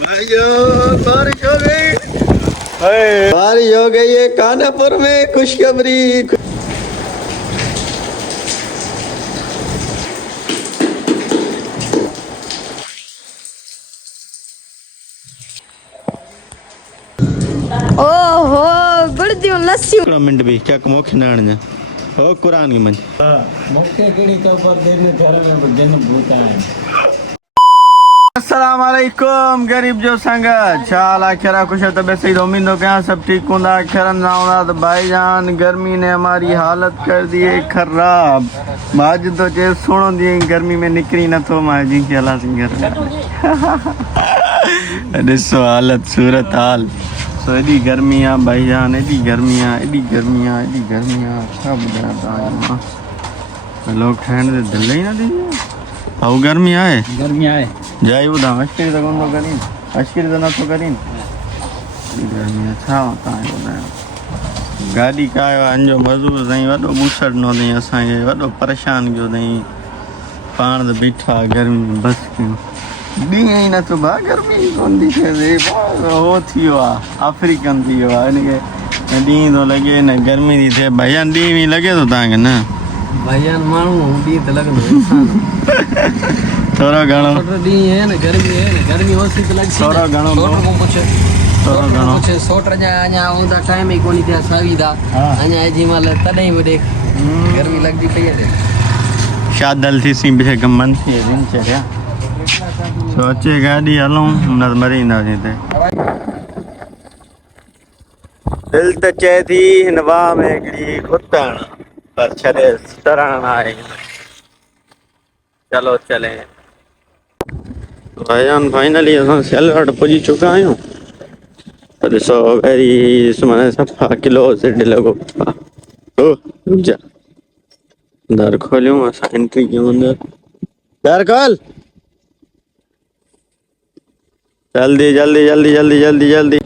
भाइयों बारिश हो गई। बारिश हो गई है कानापुर में, खुशखबरी। ओहो गुड़ लस्सी मिनट भी क्या मोख नाण हो कुरान की मंज मुख्य कीड़ी के ऊपर दिन घर में दिन भूता है। अस्सलाम वालेकुम गरीब जो संग चाल आखिरा कुछ तबीयत सही उम्मीद हो क्या सब ठीक होंदा खैरन ना होना तो भाईजान गर्मी ने हमारी हालत कर दी है खराब। बाज तो चे सुनो दी गर्मी में निकरी न तो माजी की हालत सिंगर ॾिसो हालत सूरत हाल। सो एडी गर्मी आ भाईजान, एडी गर्मी आ, एडी गर्मी आ, एडी गर्मी आ, छा ॿुधायां तव्हांखे लोग ठहण दे दिल ही न दी आओ गर्मी आए जाई ॿुधां अशकिरी त कोन थो करीन, अशकिरी त नथो करीन। गर्मी आहे छा तव्हांखे ॿुधायां। गाॾी कायो आहे अंजो मज़दूर साईं वॾो ॿूसड़ ॾिनो अथई असांखे, वॾो परेशान कयो अथई। पाण त बीठा गर्मी में बसि कयूं, ॾींहं ई नथो भाउ गर्मी कोन थी थिए। हो थी वियो आहे अफ्रीकन थी वियो आहे, हिनखे ॾींहुं थो लॻे न गर्मी थी थिए। भैया ॾींहुं बि लॻे थो तव्हांखे न भैया माण्हू ॾींहुं त लॻंदो इंसान थोरो घणो ॾींहुं है न गर्मी है न गर्मी होसी त लॻसी थोरो घणो को पुछे थोरो घणो कुछ सोट जा अञा ओदा टाइम ई कोनी थिया सावी दा अञा जी माल तॾहिं बि देख गर्मी लॻदी पई आहे। शादल थी सी बिछे गमन थी दिनचर्या सोचे गाड़ी हलूं न मरींदासीं हिते। दिल त चए थी हिन वाह में हिकिड़ी उतण पर छॾे तरण आहे। चलो चले भाईजान फाइनली असां सेलवाट पुॼी चुका आहियूं। त ॾिसो पहिरीं सुभाणे सफ़ा किलो सिड लॻो पियो रुक जा दर खोलियूं असां एंट्री कयूं अंदरि। दर खोल जल्दी जल्दी जल्दी जल्दी जल्दी जल्दी।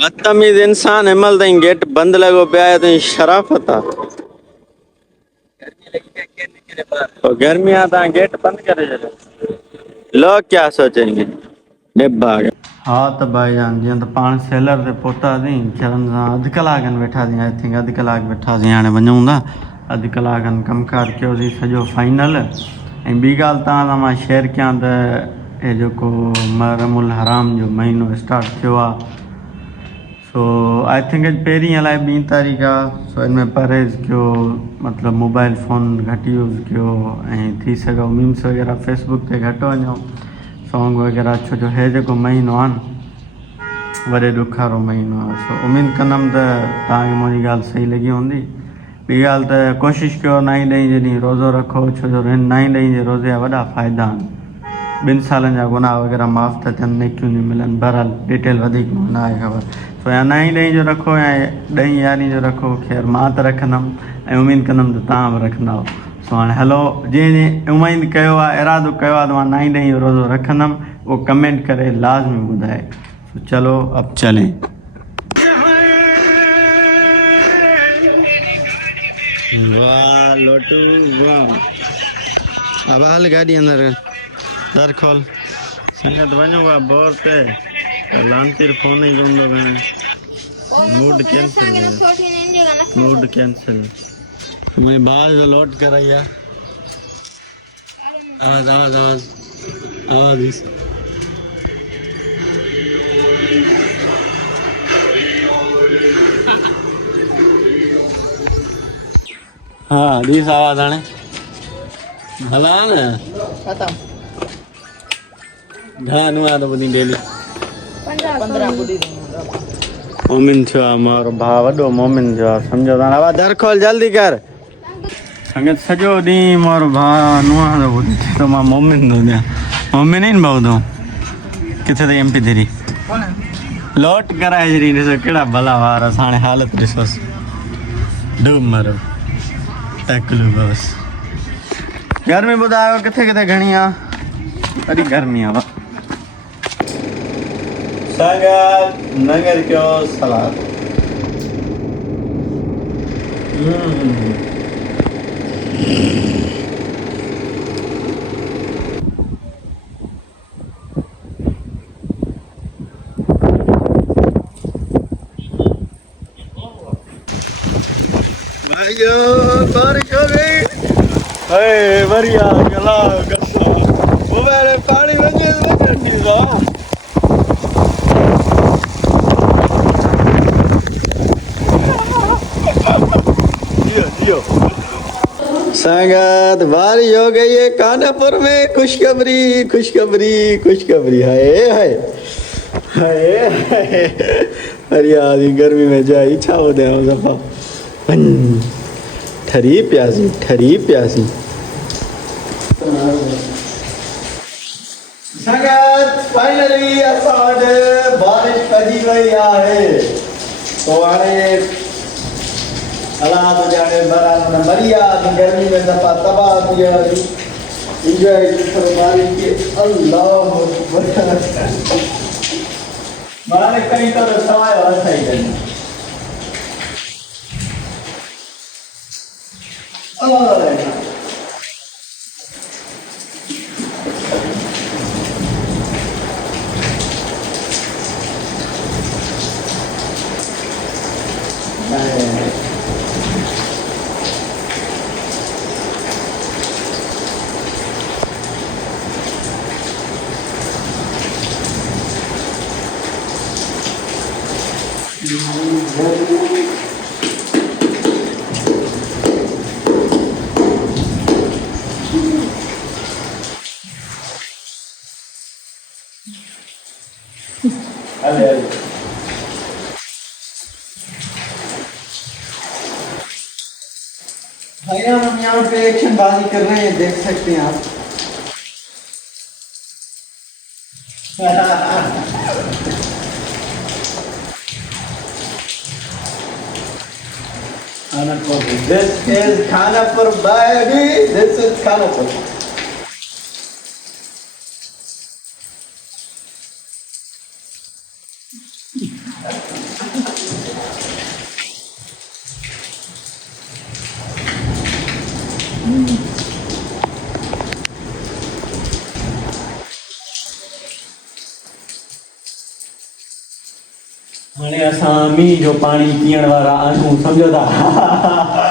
बदतमीज इंसान हिमल ताईं गेट बंदि लॻो पिया आहे तुंहिंजी शराफ़त आहे। तो गर्मी आ तव्हां गेट बंदि करे छॾियो। लोग क्या सोचेंगे डिब्बा। हाँ त भाईजान जीअं त पाण सेलर ते पहुतासीं खरनि सां अधु कलाक खनि वेठासीं। आई थिंक अधु कलाक वेठासीं, हाणे वञूं था। अधु कलाक खनि कमकार कयोसीं सॼो फाइनल। ऐं ॿी ॻाल्हि तव्हां सां मां शेयर कयां त हे जेको मुहर्रमुल हराम जो महीनो स्टार्ट थियो आहे, सो आई थिंक पहिरीं अलाए 2 तारीख़ आहे। सो हिन में परहेज़ कयो, मतिलबु मोबाइल फ़ोन घटि यूज़ कयो ऐं थी सघो मीम्स वग़ैरह फेसबुक ते घटि वञो, सॉन्ग वग़ैरह, छो जो हे जेको महीनो आहे न वॾे ॾुखारो महीनो आहे। सो उमेदु कंदुमि त तव्हांखे मुंहिंजी ॻाल्हि सही लॻी हूंदी। ॿी ॻाल्हि त कोशिशि कयो 9 ॾहीं जे ॾींहुं रोज़ो रखो, छो जो 9 ॾहीं जे रोज़े जा वॾा फ़ाइदा आहिनि। 2 सालनि जा गुनाह वग़ैरह माफ़ु था थियनि, नेकियूं थी मिलनि। बहरहाल डिटेल वधीक न आहे ख़बर। सो या 9 ॾहीं जो रखो या 10 11 जो रखो। ख़ैर मां त रखंदुमि ऐं उमेदु कंदुमि त तव्हां बि रखंदव। सो हाणे हलो, जंहिं उमेदु कयो आहे, इरादो कयो आहे त मां 9 ॾहीं जो रोज़ो रखंदुमि, उहो कमेंट करे लाज़मी ॿुधाए। सो चलो अब चलें। वाह लोटू वाह। अब हल गाड़ी अंदर दर खोल संगत वञो आहे बोर ते लांतीर फोन ही कोन थो खणे। Mood cancel, mood cancel. मुंहिंजे भाउ जो लोड कराई आहे। आवाज़ आवाज़ आवाज़ आवाज़ हाँ दीस आवाज़ हाणे हला न घणा नुआ तो ॿुधी डेली 15 ॿुधी मोमिन थियो आहे मारो भाउ, वॾो मोमिन थियो आहे, सम्झो था। आवाज़ दर खोल जल्दी कर। संगत सॼो ॾींहुं मारो भाउ नुंहं थो ॿुधी तो मां मोमिन थो ॾियां। मोमिन ई न भाउ तूं किथे त MP तेरी लोट कराए छॾी। ॾिसो कहिड़ा भला वार असां, हाणे हालत ॾिसोसि डूब मरो टकलू बस। गर्मी ॿुधायो किथे किथे घणी आहे? ॾाढी गर्मी आहे। संगत नगर कयो सलाद। यार बारिश हो गई हाय बढ़िया गला गस्सा वो मेरे पानी में चढ़नी था जियो जियो संगत बारिश हो गई है कानापुर में खुशखबरी खुशखबरी खुशखबरी हाय हाय हाय हाय अरे आदमी गर्मी में जा इच्छा हो दे सफा ठरी प्यासी संगत फाइनली असां बारिश पजी वई आहे तो हाणे अल्लाह तो जाने बरान बढ़िया गर्मी में सफा तबाह थी वई एंजॉय करो बारिश के अल्लाह माने कहीं तो सवाय असाई करनी अल्लाह अरे भैया हम यहाँ पे एक्शन बाजी कर रहे हैं देख सकते हैं आप Khanapur. This is Khanapur, baby. This is Khanapur. हाणे असां मींहं जो पाणी पीअण वारा आहियूं सम्झो था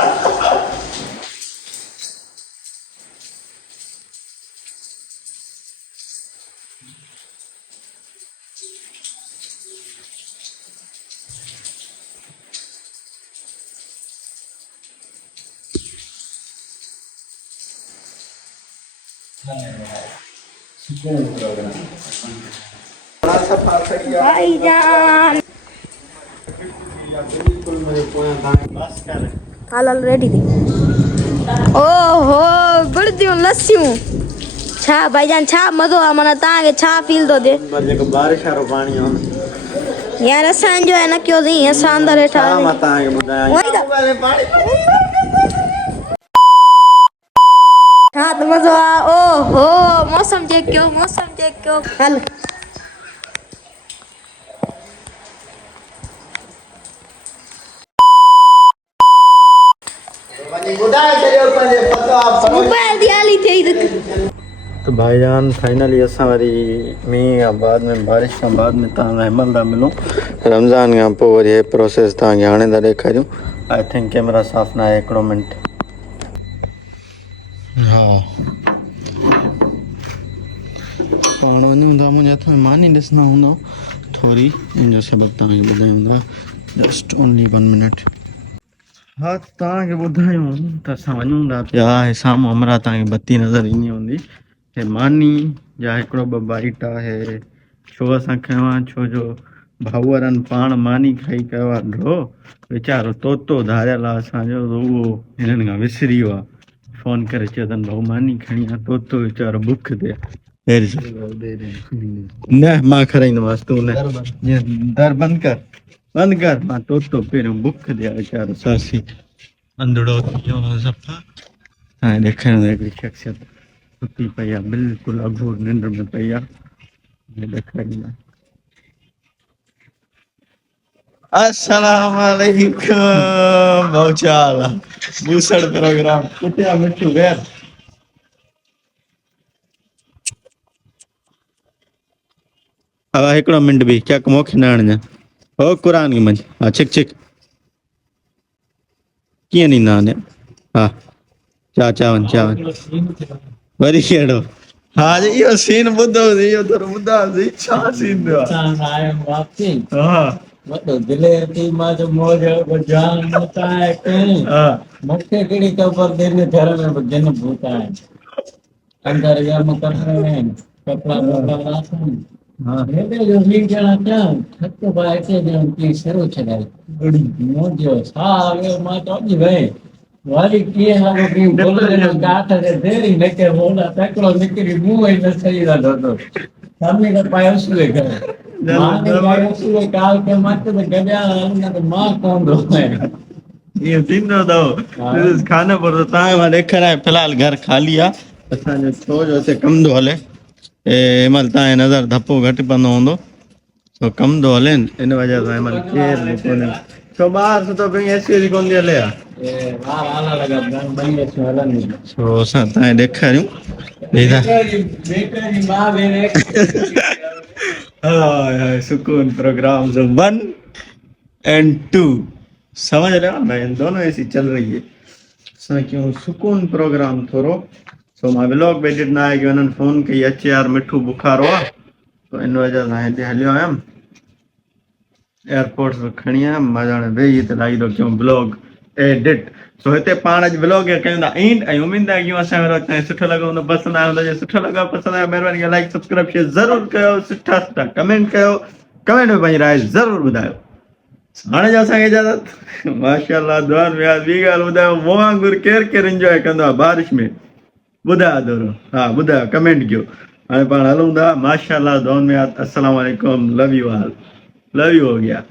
भाईजान हाल रेडी थी ओहो गुड़दियूं लस्सियूं छा भाईजान छा मज़ो आहे माना तव्हांखे छा फील थो थिए जेको बारिश वारो पाणी आहे यार असांजो आहे न कयोसीं असां अंदरि वेठा छा मां तव्हांखे ॿुधायां छा त मज़ो आहे ओहो मौसम चेक कयो हल मोबाइल दी हाली थी तो भाईजान फाइनली असां वरी मींहं खां बाद में बारिश खां बाद में तव्हां हिमल था मिलूं रमज़ान खां पोइ वरी हे प्रोसेस तव्हांखे हाणे था ॾेखारियूं आई थिंक कैमरा साफ़ न आहे हिकिड़ो मिंट हा पाण वञूं था मुंहिंजे हथ में मानी ॾिसंदा हूंदव थोरी इन जो सबबु तव्हांखे ॿुधायूं था जस्ट ओनली 1 मिनट हा तव्हांखे ॿुधायूं त असां वञूं था पिया हे साम्हूं अमरा तव्हांखे बत्ती नज़र ईंदी हूंदी हे मानी या हिकिड़ो ॿ बाइट आहे छो असां खयो आहे छो जो भाऊ वारनि पाण मानी खाई कयो आहे ड्रो वीचारो तोतो धारियल आहे असांजो उहो हिननि खां विसरी वियो आहे फोन करे चयो अथनि भाऊ मानी खणी आहे तोतो वीचारो बुख ते न मां खाराईंदोमांसि तूं न दर बंदि कर मां तोतो पहिरियों बुख ते आहे वीचारो सासी अंधड़ो थी वियो आहे सफ़ा हाणे ॾेखारियो हिकिड़ी शख़्सियत सुती पई आहे बिल्कुलु अघोर निंड में पई आहे ॾेखारींदा अस्सलाम वालेकुम मौचाला बूसड़ प्रोग्राम किथे आहे मिठू वेर हवा हिकिड़ो मिंट बि क्या मूंखे न आणिजां हो क़ुर की मंझि हा छिक कीअं ॾींदा आहिनि हा चावन वरी कहिड़ो हा इहो सीन ॿुधोसीं इहो थोरो ॿुधायोसीं छा सीन थियो आहे हा वॾो दिलेर थी मां जो मौज जान मोता है कहीं हा मूंखे कहिड़ी ख़बर दिन घर में बि जिन भूत आहिनि अंदर गरम कपिड़ा आहिनि कपिड़ा वपड़ा राखनि हेॾे जो ॿी ॼणा कया थक भाई हिते ॼण की शरू छॾाई बड़ी मौज छा आयो मां चवां भई वारी कीअं हालो की बोलण काठ ते देरी नके बोला तकड़ो निकरी मुंह ई न सही रहंदो तो सामने का पायो सुए करे मां ने पायो सुए काल के मत ते गजा न तो मां कोन दो इहो थींदो अथव खाने पर तव्हांखे मां ॾेखारियां फ़िलहालु घर ख़ाली आहे असांजो छो जो हिते कमु थो हले हिन महिल तव्हांजे नज़र धपो घटि पवंदो हूंदो छो कमु थो हले न इन वजह सां हिन महिल केरु बि कोन्हे छो ॿाहिरि सुठो पंहिंजी एसी वेसी कोन थी हले आहे बार आला लगा बंदे से हलन छो असां तव्हांखे ॾेखारियूं बेटा जी मां वेरे हाय सुकून प्रोग्राम जो 1 and 2 समझ रहे हो ना इन दोनों ऐसी चल रही है असां क्यों सुकून प्रोग्राम थोरो सो मां व्लॉग बि एडिट न आहे कि उन्हनि फ़ोन कई अचे यार मिठू बुखारो आहे तो इन वजह सां हिते हलियो आयुमि एयरपोर्ट सां खणी आयुमि मां ॼाणे वेही हिते लॻी थो कयूं ब्लॉग एडिट सो हिते पाण अॼु ब्लॉग कयूं था एंड ऐं उमेद आहे कि असांजो व्लॉग तव्हांखे सुठो लॻो हूंदो पसंदि आयो हूंदो जे सुठो लॻो पसंदि आयो महिरबानी करे लाइक सब्सक्राइब शेयर ज़रूरु कयो सुठा सुठा कमेंट कयो कमेंट में पंहिंजी राय ज़रूरु ॿुधायो हाणे जो असांखे इजाज़त माशाअल्लाह दुआनि में यार ॿी ॻाल्हि ॿुधायो मूं वांगुरु केरु केरु इंजॉय कंदो आहे बारिश में ॿुधायो थोरो हा ॿुधायो कमेंट कयो हाणे पाण हलूं था माशाअल्लाह दुआनि में यार अस्सलाम वालेकुम love you all love you हो गया